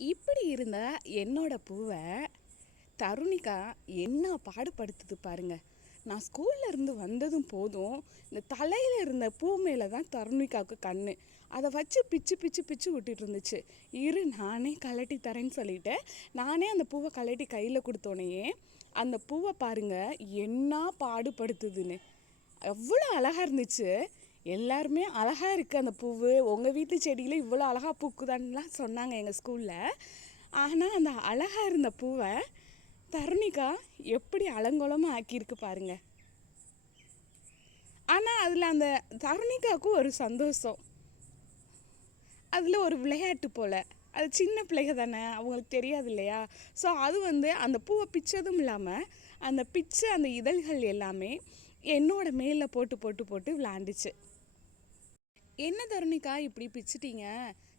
இப்படி இருந்த என்னோட பூவை தருணிகா என்ன பாடுபடுத்துது பாருங்க. நான் ஸ்கூல்ல இருந்து வந்ததும் போதும் இந்த தலையில இருந்த பூ மேலே தான் தருணிகாவுக்கு கண்ணு. அதை வச்சு பிச்சு பிச்சு பிச்சு விட்டுட்டு இருந்துச்சு. நானே கலட்டி தரேன்னு சொல்லிட்டு நானே அந்த பூவை கலட்டி கையில் கொடுத்தோனையே அந்த பூவை பாருங்க என்ன பாடுபடுத்துதுன்னு. எவ்வளோ அழகாக இருந்துச்சு. எல்லாருமே அழகாக இருக்குது அந்த பூவு, உங்கள் வீட்டு செடியில் இவ்வளோ அழகாக பூக்குதான்லாம் சொன்னாங்க எங்கள் ஸ்கூலில். ஆனால் அந்த அழகாக இருந்த பூவை தருணிகா எப்படி அலங்கோலமாக ஆக்கியிருக்கு பாருங்க. ஆனால் அதில் அந்த தருணிகாவுக்கு ஒரு சந்தோஷம், அதில் ஒரு விளையாட்டு போல். அது சின்ன பிள்ளைங்க தானே, அவங்களுக்கு தெரியாது இல்லையா. ஸோ அது அந்த பூவை பிச்சதும் இல்லாமல் அந்த பிச்சை அந்த இதழ்கள் எல்லாமே என்னோட மேலே போட்டு போட்டு போட்டு விளாண்டுச்சு. என்ன தருணிகா இப்படி பிச்சுட்டீங்க,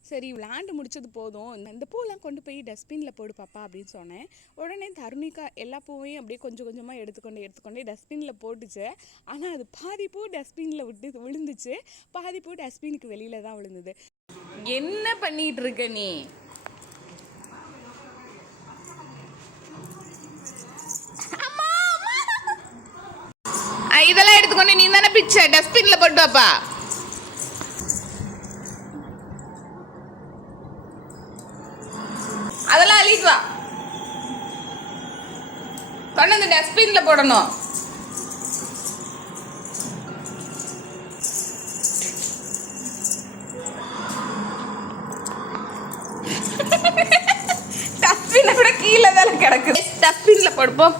சரி விளாண்டு முடிச்சது போதும், இந்த பூவெல்லாம் கொண்டு போய் டஸ்ட்பினில் போடு பாப்பா அப்படின்னு சொன்னேன். உடனே தருணிகா எல்லா பூவையும் அப்படியே கொஞ்சம் கொஞ்சமாக எடுத்துக்கொண்டே டஸ்ட்பினில் போட்டுச்சு. ஆனால் அது பாதி பூ டஸ்ட்பினில் விழுந்துச்சு, பாதி பூ டஸ்ட்பினுக்கு வெளியில் தான் விழுந்தது. என்ன பண்ணிட்டு இருக்க நீ? இதெல்லாம் எடுத்துக்கொண்டு நீ தானே பிச்சை டஸ்ட்பினில் போட்டு பாப்பா. அதெல்லாம் அழிட்டு வா, கொண்டு வந்து டஸ்ட்பினில் போடணும். டஸ்ட்பினை கூட கீழே தானே கிடக்குது, டஸ்ட்பினில் போடுப்போம்.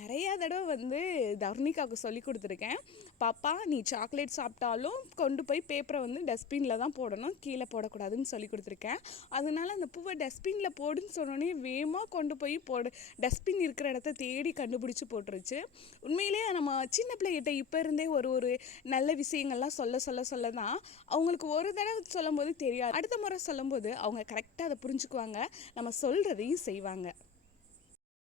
நிறையா தடவை தருணிகாவுக்கு சொல்லி கொடுத்துருக்கேன், பாப்பா நீ சாக்லேட் சாப்பிட்டாலும் கொண்டு போய் பேப்பரை டஸ்ட்பினில் தான் போடணும், கீழே போடக்கூடாதுன்னு சொல்லி கொடுத்துருக்கேன். அதனால அந்த பூவை டஸ்ட்பினில் போடுன்னு சொன்னோன்னே வேகமாக கொண்டு போய் டஸ்ட்பின் இருக்கிற இடத்த தேடி கண்டுபிடிச்சி போட்டுருச்சு. உண்மையிலே நம்ம சின்ன பிள்ளைகிட்ட இப்போ இருந்தே ஒரு நல்ல விஷயங்கள்லாம் சொல்ல தான் அவங்களுக்கு ஒரு தடவை சொல்லும் போது தெரியாது, அடுத்த முறை சொல்லும்போது அவங்க கரெக்டாக அதை புரிஞ்சுக்குவாங்க, நம்ம சொல்கிறதையும் செய்வாங்க.